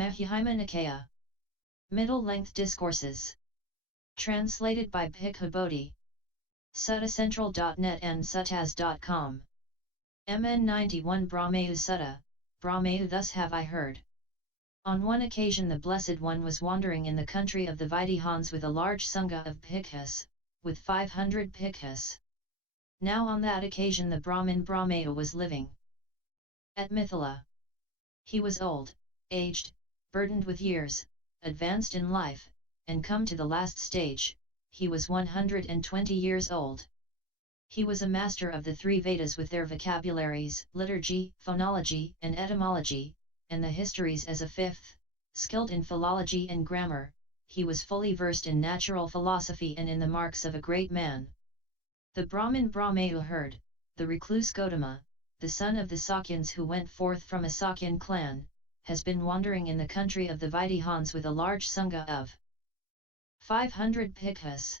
Majjhima Nikaya. Middle-length discourses. Translated by Bhikkhu Bodhi. Suttacentral.net and suttas.com. MN 91 Brahmayu Sutta, Brahmayu thus have I heard. On one occasion the Blessed One was wandering in the country of the Vaidihans with a large sangha of bhikkhus, with 500 bhikkhus. Now on that occasion the Brahmin Brahmayu was living at Mithila. He was old, aged, burdened with years, advanced in life, and come to the last stage. He was 120 years old. He was a master of the three Vedas with their vocabularies, liturgy, phonology, and etymology, and the histories as a fifth, skilled in philology and grammar. He was fully versed in natural philosophy and in the marks of a great man. The Brahmin Brahmayu heard, the recluse Gotama, the son of the Sakyans who went forth from a Sakyan clan, has been wandering in the country of the Vaidihans with a large sangha of 500 bhikkhus.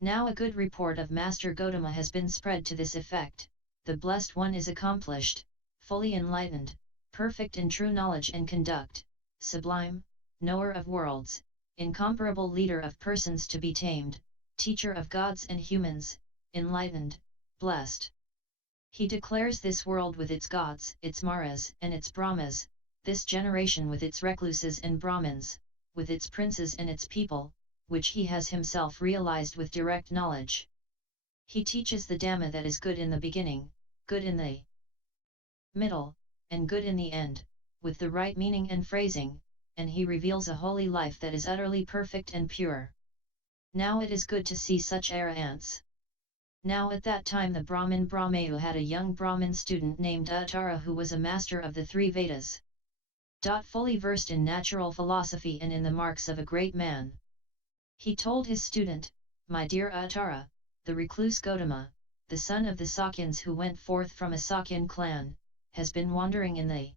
Now a good report of Master Gotama has been spread to this effect: the Blessed One is accomplished, fully enlightened, perfect in true knowledge and conduct, sublime, knower of worlds, incomparable leader of persons to be tamed, teacher of gods and humans, enlightened, blessed. He declares this world with its gods, its maras and its brahmas, this generation with its recluses and brahmins, with its princes and its people, which he has himself realized with direct knowledge. He teaches the Dhamma that is good in the beginning, good in the middle, and good in the end, with the right meaning and phrasing, and he reveals a holy life that is utterly perfect and pure. Now it is good to see such arahants. Now at that time the Brahmin Brahmayu had a young Brahmin student named Uttara who was a master of the three Vedas. Fully versed in natural philosophy and in the marks of a great man. He told his student, "My dear Uttara, the recluse Gotama, the son of the Sakyans who went forth from a Sakyan clan, has been wandering in the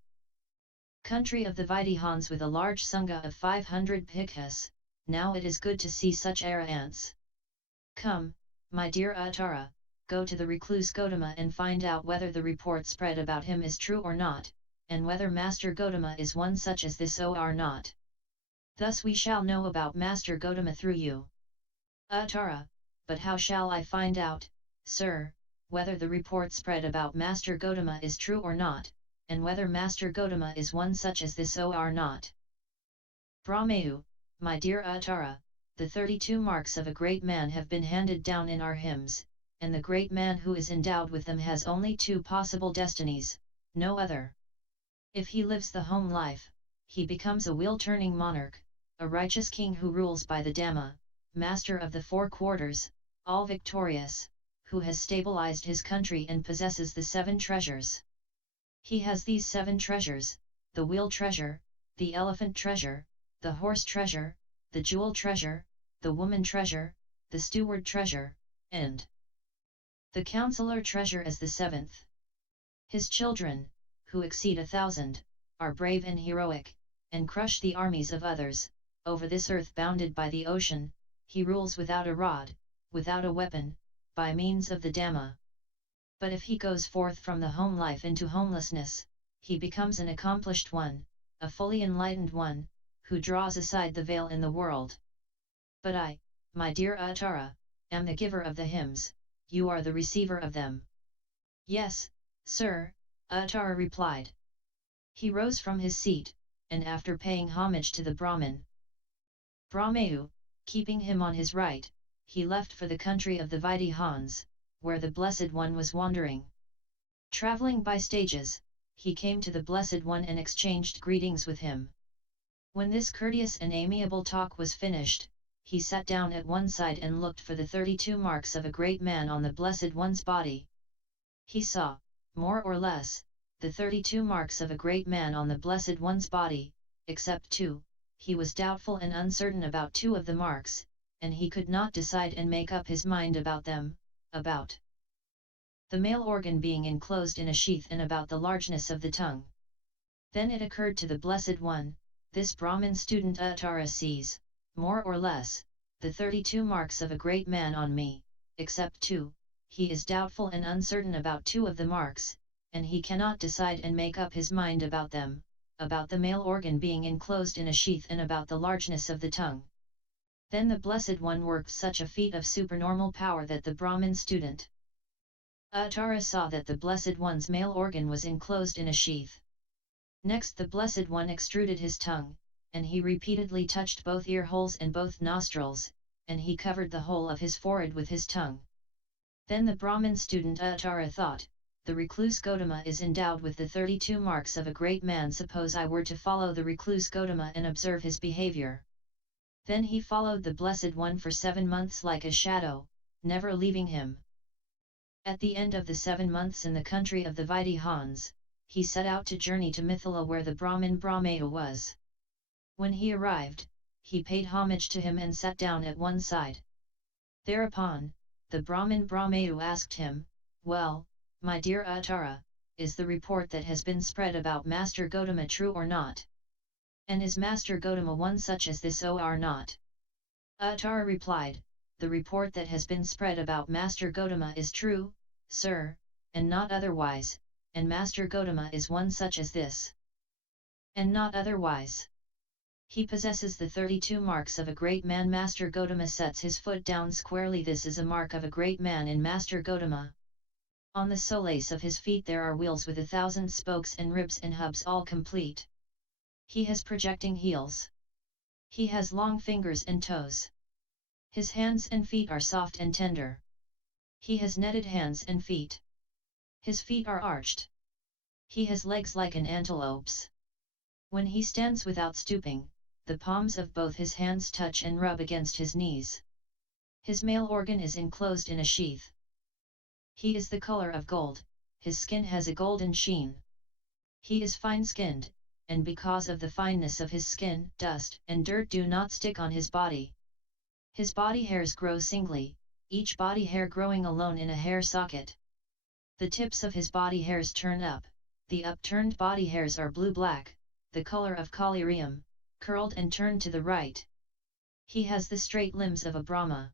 country of the Vaidihans with a large sangha of 500 bhikkhus. Now it is good to see such arahants. Come, my dear Uttara, go to the recluse Gotama and find out whether the report spread about him is true or not, and whether Master Gotama is one such as this or not. Thus we shall know about Master Gotama through you." Uttara: "But how shall I find out, sir, whether the report spread about Master Gotama is true or not, and whether Master Gotama is one such as this or not?" Brahmayu: "My dear Uttara, the 32 marks of a great man have been handed down in our hymns, and the great man who is endowed with them has only two possible destinies, no other. If he lives the home life, he becomes a wheel-turning monarch, a righteous king who rules by the Dhamma, master of the four quarters, all victorious, who has stabilized his country and possesses the 7 treasures. He has these 7 treasures, the wheel treasure, the elephant treasure, the horse treasure, the jewel treasure, the woman treasure, the steward treasure, and the counselor treasure as the 7th. His children, who exceed 1,000, are brave and heroic, and crush the armies of others. Over this earth bounded by the ocean, he rules without a rod, without a weapon, by means of the Dhamma. But if he goes forth from the home life into homelessness, he becomes an accomplished one, a fully enlightened one, who draws aside the veil in the world. But I, my dear Uttara, am the giver of the hymns, you are the receiver of them." "Yes, sir," Uttara replied. He rose from his seat, and after paying homage to the Brahmin Brahmayu, keeping him on his right, he left for the country of the Vaidihans, where the Blessed One was wandering. Traveling by stages, he came to the Blessed One and exchanged greetings with him. When this courteous and amiable talk was finished, he sat down at one side and looked for the 32 marks of a great man on the Blessed One's body. He saw, more or less, the 32 marks of a great man on the Blessed One's body, except 2. He was doubtful and uncertain about 2 of the marks, and he could not decide and make up his mind about them, about the male organ being enclosed in a sheath and about the largeness of the tongue. Then it occurred to the Blessed One, this Brahmin student Uttara sees, more or less, the 32 marks of a great man on me, except 2. He is doubtful and uncertain about 2 of the marks, and he cannot decide and make up his mind about them, about the male organ being enclosed in a sheath and about the largeness of the tongue. Then the Blessed One worked such a feat of supernormal power that the Brahmin student Uttara saw that the Blessed One's male organ was enclosed in a sheath. Next the Blessed One extruded his tongue, and he repeatedly touched both ear holes and both nostrils, and he covered the whole of his forehead with his tongue. Then the Brahmin student Uttara thought, the recluse Gotama is endowed with the 32 marks of a great man. Suppose I were to follow the recluse Gotama and observe his behavior. Then he followed the Blessed One for 7 months like a shadow, never leaving him. At the end of the 7 months in the country of the Vidihans, he set out to journey to Mithila where the Brahmin Brahmayu was. When he arrived, he paid homage to him and sat down at one side. Thereupon, the Brahmin Brahmayu asked him, "Well, my dear Uttara, is the report that has been spread about Master Gotama true or not? And is Master Gotama one such as this or not?" Uttara replied, "The report that has been spread about Master Gotama is true, sir, and not otherwise, and Master Gotama is one such as this. And not otherwise. He possesses the 32 marks of a great man." Master Gotama sets his foot down squarely. This is a mark of a great man in Master Gotama. On the soles of his feet there are wheels with 1,000 spokes and ribs and hubs all complete. He has projecting heels. He has long fingers and toes. His hands and feet are soft and tender. He has netted hands and feet. His feet are arched. He has legs like an antelope's. When he stands without stooping, the palms of both his hands touch and rub against his knees. His male organ is enclosed in a sheath. He is the color of gold, his skin has a golden sheen. He is fine-skinned, and because of the fineness of his skin, dust and dirt do not stick on his body. His body hairs grow singly, each body hair growing alone in a hair socket. The tips of his body hairs turn up, the upturned body hairs are blue-black, the color of collyrium, curled and turned to the right. He has the straight limbs of a Brahma.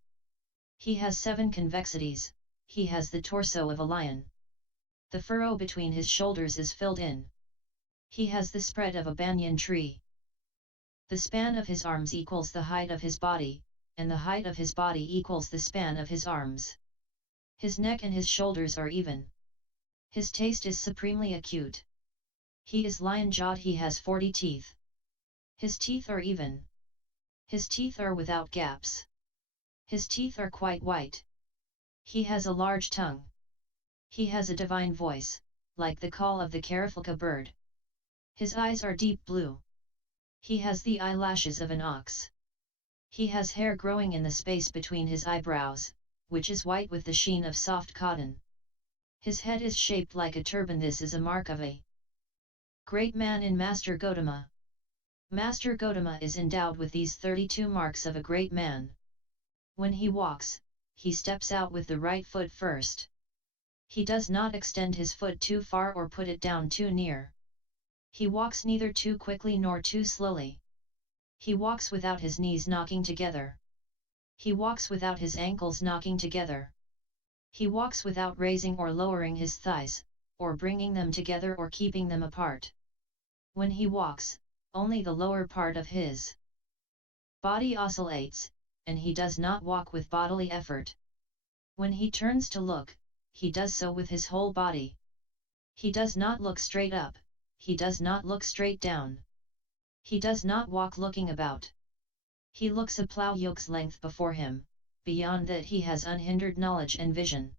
He has 7 convexities, he has the torso of a lion. The furrow between his shoulders is filled in. He has the spread of a banyan tree. The span of his arms equals the height of his body, and the height of his body equals the span of his arms. His neck and his shoulders are even. His taste is supremely acute. He is lion-jawed. He has 40 teeth. His teeth are even. His teeth are without gaps. His teeth are quite white. He has a large tongue. He has a divine voice, like the call of the Karavlka bird. His eyes are deep blue. He has the eyelashes of an ox. He has hair growing in the space between his eyebrows, which is white with the sheen of soft cotton. His head is shaped like a turban. This is a mark of a great man in Master Gotama. Master Gotama is endowed with these 32 marks of a great man. When he walks, he steps out with the right foot first. He does not extend his foot too far or put it down too near. He walks neither too quickly nor too slowly. He walks without his knees knocking together. He walks without his ankles knocking together. He walks without raising or lowering his thighs, or bringing them together or keeping them apart. When he walks, only the lower part of his body oscillates, and he does not walk with bodily effort. When he turns to look, he does so with his whole body. He does not look straight up, he does not look straight down. He does not walk looking about. He looks a plough yoke's length before him, beyond that he has unhindered knowledge and vision.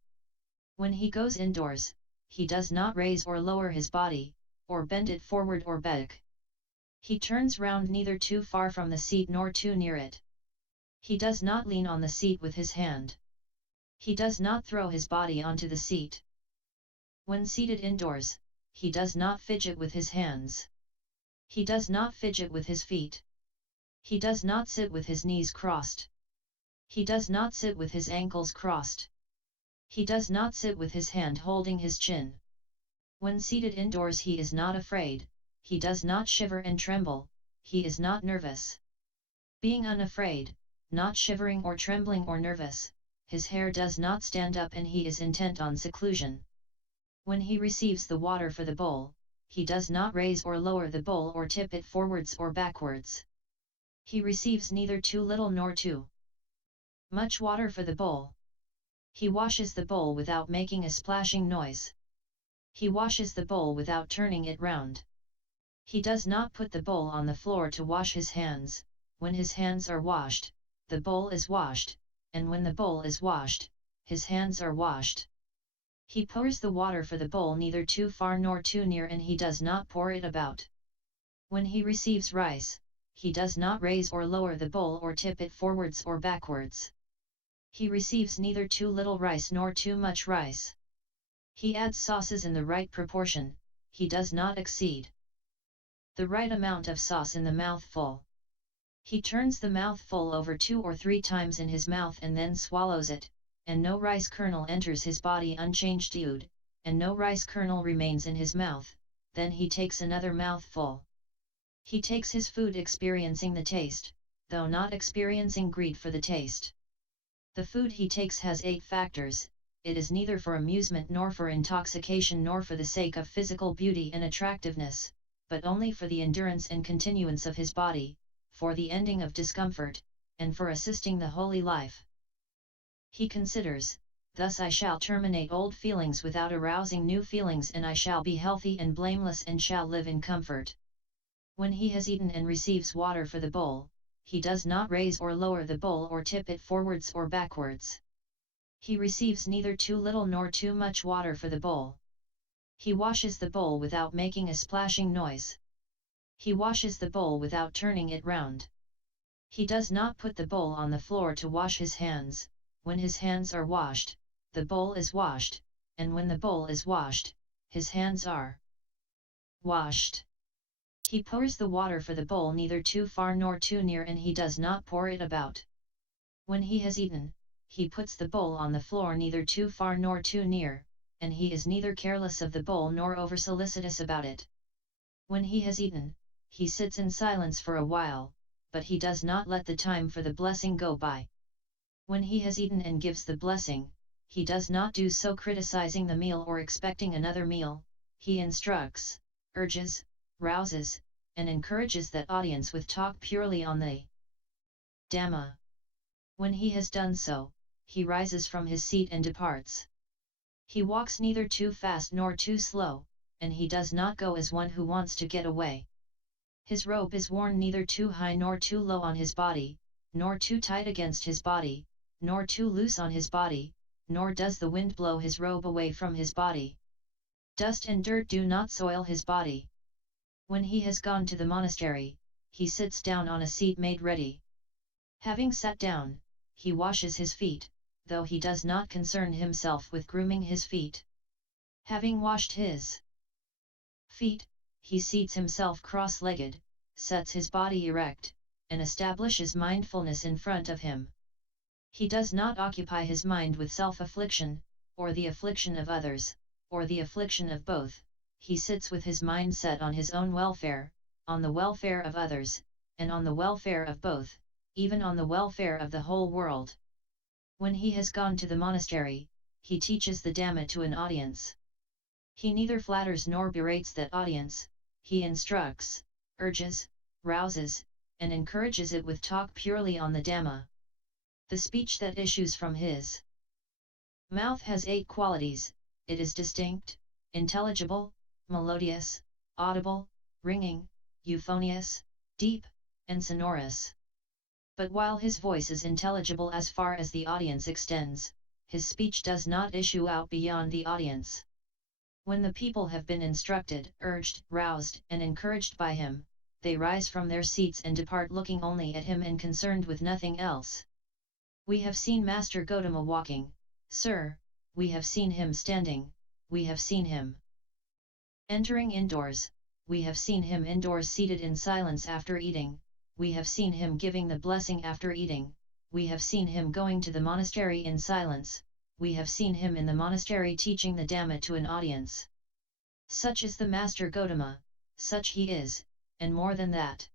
When he goes indoors, he does not raise or lower his body, or bend it forward or back. He turns round neither too far from the seat nor too near it. He does not lean on the seat with his hand. He does not throw his body onto the seat. When seated indoors, he does not fidget with his hands. He does not fidget with his feet. He does not sit with his knees crossed. He does not sit with his ankles crossed. He does not sit with his hand holding his chin. When seated indoors he is not afraid, he does not shiver and tremble, he is not nervous. Being unafraid, not shivering or trembling or nervous, his hair does not stand up and he is intent on seclusion. When he receives the water for the bowl, he does not raise or lower the bowl or tip it forwards or backwards. He receives neither too little nor too much water for the bowl. He washes the bowl without making a splashing noise. He washes the bowl without turning it round. He does not put the bowl on the floor to wash his hands. When his hands are washed, the bowl is washed, and when the bowl is washed, his hands are washed. He pours the water for the bowl neither too far nor too near, and he does not pour it about. When he receives rice, he does not raise or lower the bowl or tip it forwards or backwards. He receives neither too little rice nor too much rice. He adds sauces in the right proportion, he does not exceed the right amount of sauce in the mouthful. He turns the mouthful over 2 or 3 times in his mouth and then swallows it, and no rice kernel enters his body unchanged, and no rice kernel remains in his mouth. Then he takes another mouthful. He takes his food experiencing the taste, though not experiencing greed for the taste. The food he takes has 8 factors. It is neither for amusement nor for intoxication nor for the sake of physical beauty and attractiveness, but only for the endurance and continuance of his body, for the ending of discomfort, and for assisting the holy life. He considers, thus I shall terminate old feelings without arousing new feelings, and I shall be healthy and blameless and shall live in comfort. When he has eaten and receives water for the bowl, he does not raise or lower the bowl or tip it forwards or backwards. He receives neither too little nor too much water for the bowl. He washes the bowl without making a splashing noise. He washes the bowl without turning it round. He does not put the bowl on the floor to wash his hands. When his hands are washed, the bowl is washed, and when the bowl is washed, his hands are washed. He pours the water for the bowl neither too far nor too near, and he does not pour it about. When he has eaten, he puts the bowl on the floor neither too far nor too near, and he is neither careless of the bowl nor over-solicitous about it. When he has eaten, he sits in silence for a while, but he does not let the time for the blessing go by. When he has eaten and gives the blessing, he does not do so criticizing the meal or expecting another meal. He instructs, urges, rouses, and encourages that audience with talk purely on the Dhamma. When he has done so, he rises from his seat and departs. He walks neither too fast nor too slow, and he does not go as one who wants to get away. His robe is worn neither too high nor too low on his body, nor too tight against his body, nor too loose on his body, nor does the wind blow his robe away from his body. Dust and dirt do not soil his body. When he has gone to the monastery, he sits down on a seat made ready. Having sat down, he washes his feet, though he does not concern himself with grooming his feet. Having washed his feet, he seats himself cross-legged, sets his body erect, and establishes mindfulness in front of him. He does not occupy his mind with self-affliction, or the affliction of others, or the affliction of both. He sits with his mind set on his own welfare, on the welfare of others, and on the welfare of both, even on the welfare of the whole world. When he has gone to the monastery, he teaches the Dhamma to an audience. He neither flatters nor berates that audience. He instructs, urges, rouses, and encourages it with talk purely on the Dhamma. The speech that issues from his mouth has 8 qualities. It is distinct, intelligible, melodious, audible, ringing, euphonious, deep, and sonorous. But while his voice is intelligible as far as the audience extends, his speech does not issue out beyond the audience. When the people have been instructed, urged, roused, and encouraged by him, they rise from their seats and depart looking only at him and concerned with nothing else. We have seen Master Gotama walking, sir, we have seen him standing, we have seen him entering indoors, we have seen him indoors seated in silence after eating, we have seen him giving the blessing after eating, we have seen him going to the monastery in silence, we have seen him in the monastery teaching the Dhamma to an audience. Such is the Master Gotama, such he is, and more than that.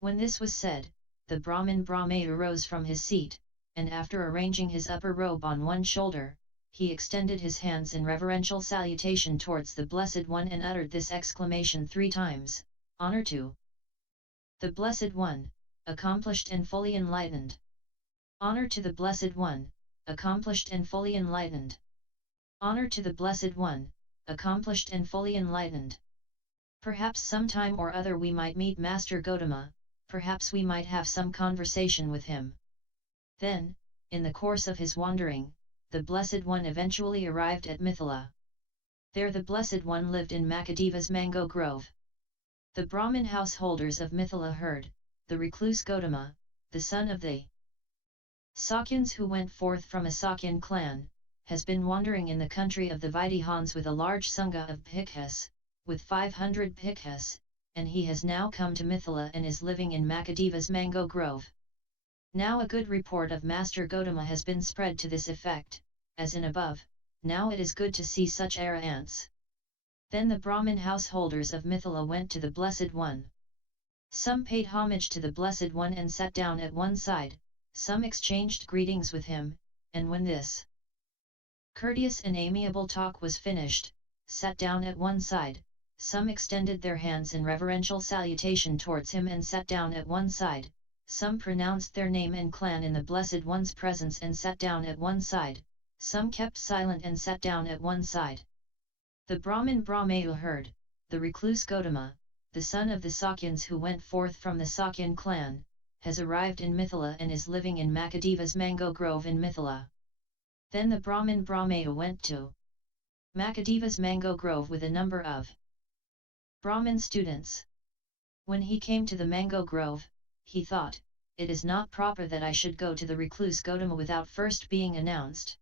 When this was said, the Brahmin Brahmayu rose from his seat, and after arranging his upper robe on one shoulder, he extended his hands in reverential salutation towards the Blessed One and uttered this exclamation 3 times, "Honor to the Blessed One, accomplished and fully enlightened. Honor to the Blessed One, accomplished and fully enlightened. Honor to the Blessed One, accomplished and fully enlightened." Perhaps sometime or other we might meet Master Gotama, perhaps we might have some conversation with him. Then, in the course of his wandering, the Blessed One eventually arrived at Mithila. There the Blessed One lived in Makadeva's mango grove. The Brahmin householders of Mithila heard, the recluse Gotama, the son of the Sakyans who went forth from a Sakyan clan, has been wandering in the country of the Vaidihans with a large Sangha of Bhikkhus, with 500 Bhikkhus, and he has now come to Mithila and is living in Makadeva's mango grove. Now a good report of Master Gotama has been spread to this effect, as in above, now it is good to see such arahants. Then the Brahmin householders of Mithila went to the Blessed One. Some paid homage to the Blessed One and sat down at one side, some exchanged greetings with him, and when this courteous and amiable talk was finished, sat down at one side, some extended their hands in reverential salutation towards him and sat down at one side, some pronounced their name and clan in the Blessed One's presence and sat down at one side, some kept silent and sat down at one side. The Brahmin Brahmayu heard, the recluse Gotama, the son of the Sakyans who went forth from the Sakyan clan, has arrived in Mithila and is living in Makadeva's mango grove in Mithila. Then the Brahmin Brahmayu went to Makadeva's mango grove with a number of Brahmin students. When he came to the mango grove, he thought, it is not proper that I should go to the recluse Gotama without first being announced.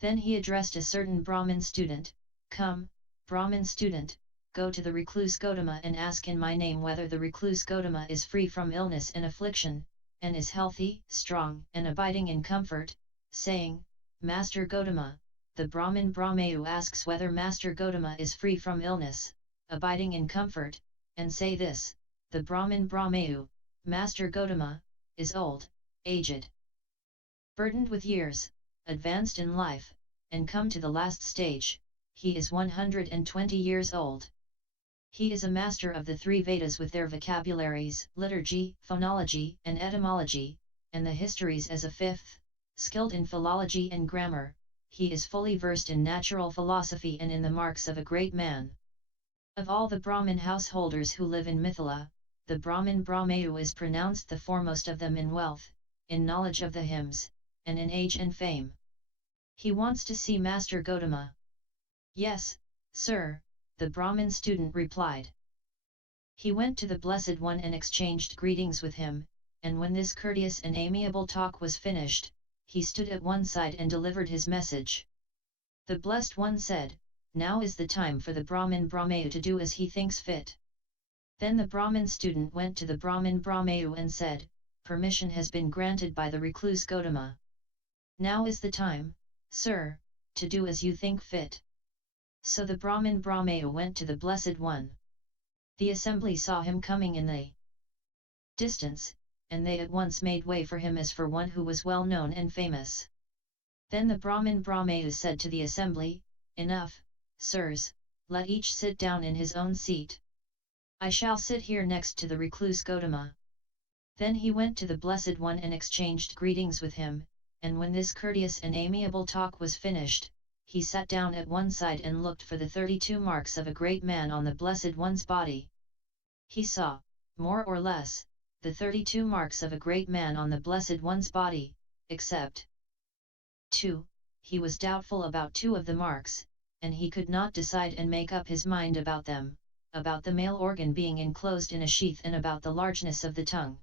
Then he addressed a certain Brahmin student, "Come, Brahmin student, go to the recluse Gotama and ask in my name whether the recluse Gotama is free from illness and affliction, and is healthy, strong, and abiding in comfort," saying, "Master Gotama, the Brahmin Brahmayu asks whether Master Gotama is free from illness, abiding in comfort, and say this, the Brahmin Brahmayu, Master Gotama, is old, aged, burdened with years, advanced in life, and come to the last stage, he is 120 years old. He is a master of the 3 Vedas with their vocabularies, liturgy, phonology, and etymology, and the histories as a 5th, skilled in philology and grammar, he is fully versed in natural philosophy and in the marks of a great man. Of all the Brahmin householders who live in Mithila, the Brahmin Brahmayu is pronounced the foremost of them in wealth, in knowledge of the hymns, and in age and fame. He wants to see Master Gotama. Yes, sir, the Brahmin student replied. He went to the Blessed One and exchanged greetings with him, and when this courteous and amiable talk was finished, he stood at one side and delivered his message. The Blessed One said, "Now is the time for the Brahmin Brahmayu to do as he thinks fit." Then the Brahmin student went to the Brahmin Brahmayu and said, "Permission has been granted by the recluse Gotama. Now is the time, sir, to do as you think fit." So the Brahmin Brahmayu went to the Blessed One. The assembly saw him coming in the distance, and they at once made way for him as for one who was well known and famous. Then the Brahmin Brahmayu said to the assembly, "Enough, sirs, let each sit down in his own seat. I shall sit here next to the recluse Gotama." Then he went to the Blessed One and exchanged greetings with him, and when this courteous and amiable talk was finished, he sat down at one side and looked for the 32 marks of a great man on the Blessed One's body. He saw, more or less, the 32 marks of a great man on the Blessed One's body, except 2, he was doubtful about 2 of the marks, and he could not decide and make up his mind about them, about the male organ being enclosed in a sheath and about the largeness of the tongue.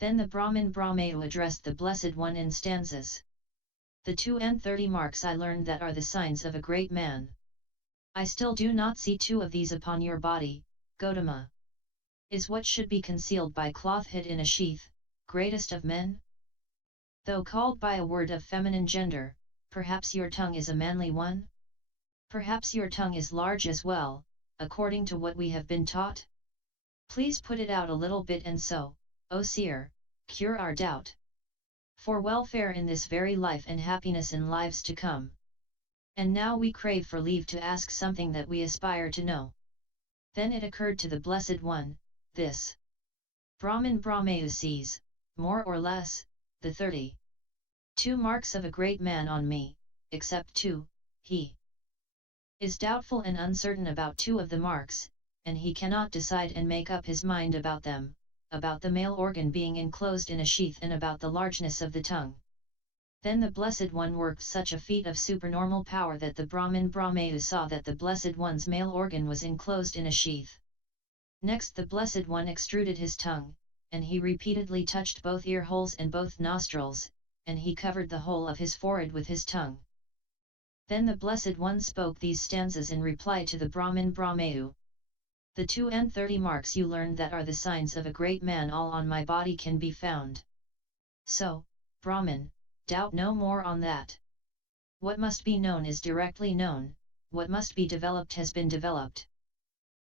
Then the Brahmin Brahmayu addressed the Blessed One in stanzas. "The 2 and 30 marks I learned that are the signs of a great man. I still do not see 2 of these upon your body, Gotama. Is what should be concealed by cloth hid in a sheath, greatest of men? Though called by a word of feminine gender, perhaps your tongue is a manly one? Perhaps your tongue is large as well, according to what we have been taught? Please put it out a little bit and so, O seer, cure our doubt. For welfare in this very life and happiness in lives to come." And now we crave for leave to ask something that we aspire to know. Then it occurred to the Blessed One, this Brahman Brahmayu sees, more or less, the 32 marks of a great man on me, except 2, he is doubtful and uncertain about 2 of the marks, and he cannot decide and make up his mind about them, about the male organ being enclosed in a sheath and about the largeness of the tongue. Then the Blessed One worked such a feat of supernormal power that the Brahman Brahmayu saw that the Blessed One's male organ was enclosed in a sheath. Next the Blessed One extruded his tongue, and he repeatedly touched both ear holes and both nostrils, and he covered the whole of his forehead with his tongue. Then the Blessed One spoke these stanzas in reply to the Brahman Brahmayu. The 32 marks you learned that are the signs of a great man all on my body can be found. So, Brahman, doubt no more on that. What must be known is directly known, what must be developed has been developed.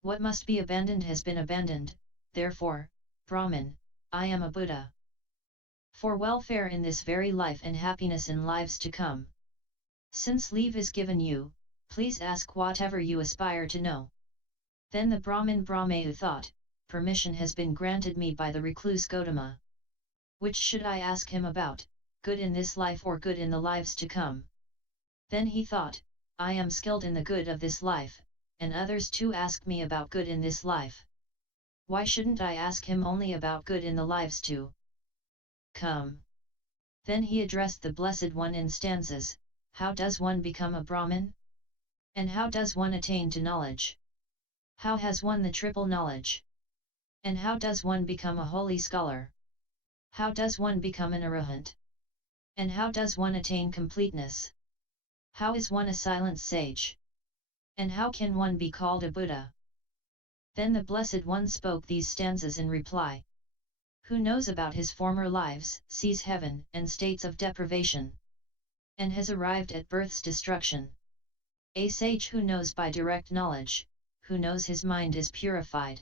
What must be abandoned has been abandoned, therefore, Brahman, I am a Buddha. For welfare in this very life and happiness in lives to come. Since leave is given you, please ask whatever you aspire to know. Then the Brahman Brahmayu thought, permission has been granted me by the recluse Gotama. Which should I ask him about, good in this life or good in the lives to come? Then he thought, I am skilled in the good of this life, and others too ask me about good in this life. Why shouldn't I ask him only about good in the lives to come? Then he addressed the Blessed One in stanzas, how does one become a Brahmin? And how does one attain to knowledge? How has one the triple knowledge? And how does one become a holy scholar? How does one become an arahant? And how does one attain completeness? How is one a silent sage? And how can one be called a Buddha? Then the Blessed One spoke these stanzas in reply. Who knows about his former lives, sees heaven and states of deprivation, and has arrived at birth's destruction. A sage who knows by direct knowledge, who knows his mind is purified,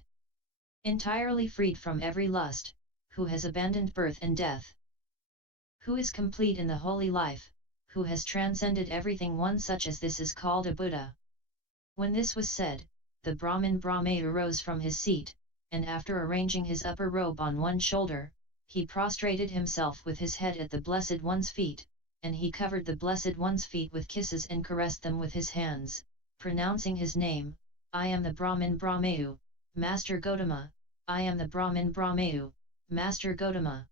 entirely freed from every lust, who has abandoned birth and death, who is complete in the holy life, who has transcended everything, one such as this is called a Buddha. When this was said, the Brahman Brahmayu rose from his seat, and after arranging his upper robe on one shoulder, he prostrated himself with his head at the Blessed One's feet, and he covered the Blessed One's feet with kisses and caressed them with his hands, pronouncing his name, I am the Brahman Brahmayu, Master Gotama, I am the Brahman Brahmayu, Master Gotama.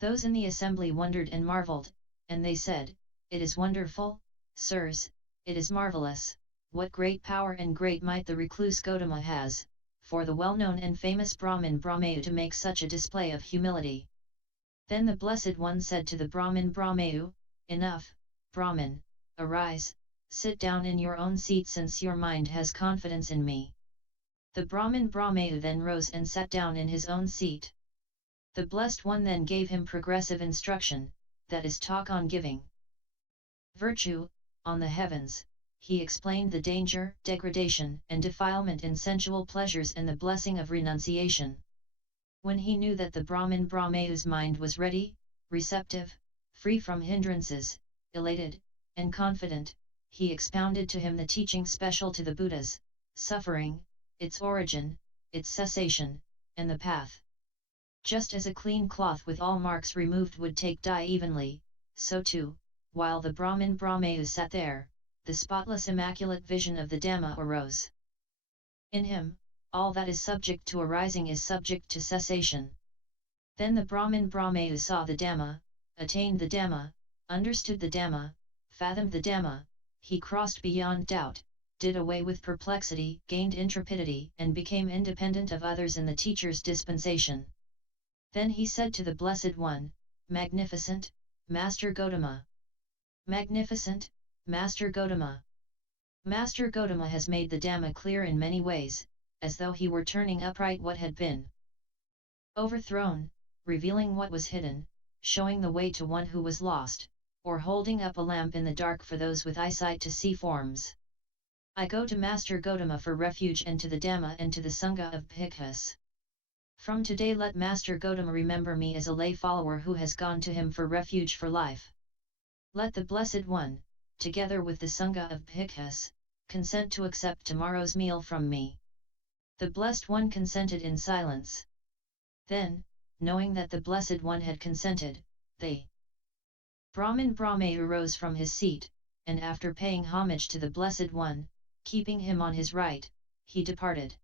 Those in the assembly wondered and marveled, and they said, it is wonderful, sirs, it is marvelous, what great power and great might the recluse Gotama has, for the well-known and famous Brahman Brahmayu to make such a display of humility. Then the Blessed One said to the Brahman Brahmayu, enough, Brahman, arise, sit down in your own seat since your mind has confidence in me. The Brahman Brahmayu then rose and sat down in his own seat. The Blessed One then gave him progressive instruction, that is talk on giving virtue, on the heavens. He explained the danger, degradation, and defilement in sensual pleasures and the blessing of renunciation. When he knew that the Brahman Brahmayu's mind was ready, receptive, free from hindrances, elated, and confident, he expounded to him the teaching special to the Buddhas, suffering, its origin, its cessation, and the path. Just as a clean cloth with all marks removed would take dye evenly, so too, while the Brahman Brahmayu sat there, the spotless immaculate vision of the Dhamma arose. In him, all that is subject to arising is subject to cessation. Then the Brahman Brahmayu saw the Dhamma, attained the Dhamma, understood the Dhamma, fathomed the Dhamma, he crossed beyond doubt, did away with perplexity, gained intrepidity, and became independent of others in the teacher's dispensation. Then he said to the Blessed One, Magnificent, Master Gotama! Magnificent, Master Gotama! Master Gotama has made the Dhamma clear in many ways, as though he were turning upright what had been overthrown, revealing what was hidden, showing the way to one who was lost, or holding up a lamp in the dark for those with eyesight to see forms. I go to Master Gotama for refuge and to the Dhamma and to the Sangha of Bhikkhus. From today let Master Gotama remember me as a lay follower who has gone to him for refuge for life. Let the Blessed One, together with the Sangha of Bhikkhus, consent to accept tomorrow's meal from me. The Blessed One consented in silence. Then, knowing that the Blessed One had consented, the Brahmin Brahmayu rose from his seat, and after paying homage to the Blessed One, keeping him on his right, he departed.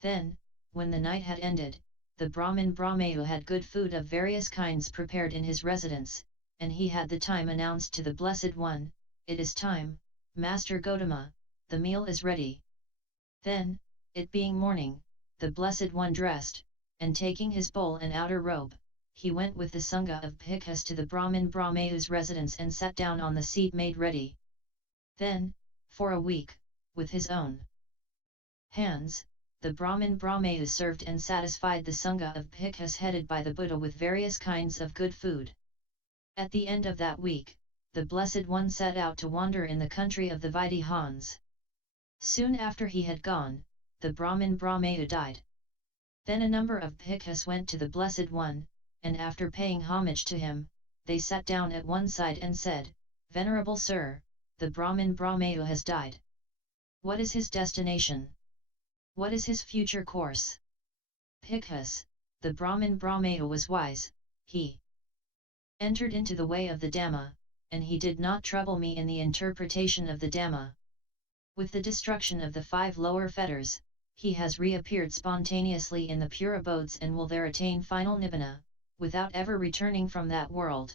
Then, when the night had ended, the Brahmin Brahmayu had good food of various kinds prepared in his residence, and he had the time announced to the Blessed One, "It is time, Master Gotama, the meal is ready." Then, it being morning, the Blessed One dressed, and taking his bowl and outer robe, he went with the Sangha of Bhikkhus to the Brahmin Brahmayu's residence and sat down on the seat made ready. Then, for a week, with his own hands, the Brahmin Brahmayu served and satisfied the Sangha of Bhikkhus headed by the Buddha with various kinds of good food. At the end of that week, the Blessed One set out to wander in the country of the Vidihans. Soon after he had gone, the Brahmin Brahmayu died. Then a number of Bhikkhus went to the Blessed One, and after paying homage to him, they sat down at one side and said, "Venerable Sir, the Brahmin Brahmayu has died. What is his destination? What is his future course?" Bhikkhus, the Brahmin Brahmayu was wise, he entered into the way of the Dhamma, and he did not trouble me in the interpretation of the Dhamma. With the destruction of the 5 lower fetters, he has reappeared spontaneously in the pure abodes and will there attain final nibbana, without ever returning from that world.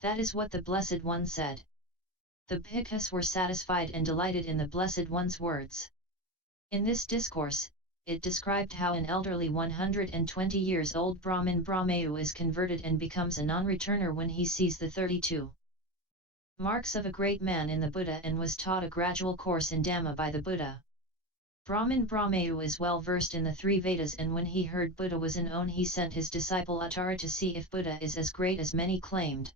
That is what the Blessed One said. The Bhikkhus were satisfied and delighted in the Blessed One's words. In this discourse, it described how an elderly 120 years old Brahmin Brahmayu is converted and becomes a non-returner when he sees the 32 marks of a great man in the Buddha and was taught a gradual course in Dhamma by the Buddha. Brahmin Brahmayu is well versed in the 3 Vedas, and when he heard Buddha was known, he sent his disciple Uttara to see if Buddha is as great as many claimed.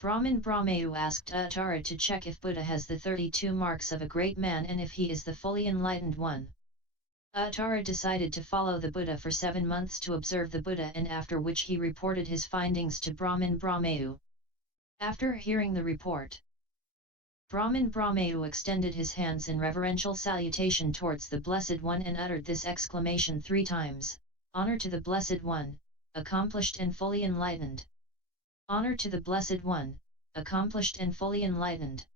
Brahmin Brahmayu asked Uttara to check if Buddha has the 32 marks of a great man and if he is the fully enlightened one. Uttara decided to follow the Buddha for 7 months to observe the Buddha, and after which he reported his findings to Brahmin Brahmayu. After hearing the report, Brahmin Brahmayu extended his hands in reverential salutation towards the Blessed One and uttered this exclamation 3 times, "Honor to the Blessed One, accomplished and fully enlightened. Honor to the Blessed One, accomplished and fully enlightened.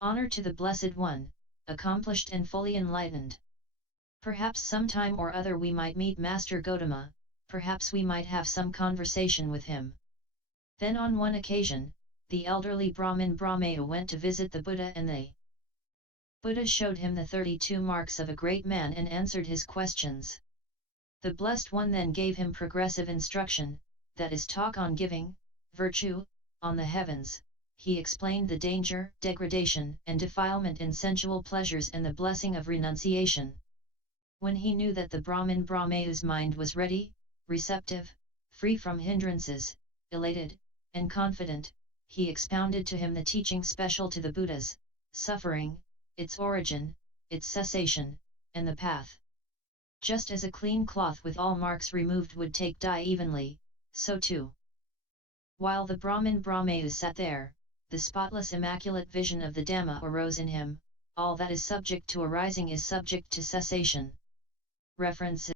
Honor to the Blessed One, accomplished and fully enlightened." Perhaps sometime or other we might meet Master Gotama, perhaps we might have some conversation with him. Then on one occasion, the elderly Brahmin Brahmayu went to visit the Buddha, and the Buddha showed him the 32 marks of a great man and answered his questions. The Blessed One then gave him progressive instruction, that is, talk on giving, virtue, on the heavens. He explained the danger, degradation, and defilement in sensual pleasures and the blessing of renunciation. When he knew that the Brahmin Brahmayu's mind was ready, receptive, free from hindrances, elated, and confident, he expounded to him the teaching special to the Buddhas, suffering, its origin, its cessation, and the path. Just as a clean cloth with all marks removed would take dye evenly, so too. While the Brahmin Brahmayu sat there, the spotless immaculate vision of the Dhamma arose in him. All that is subject to arising is subject to cessation. References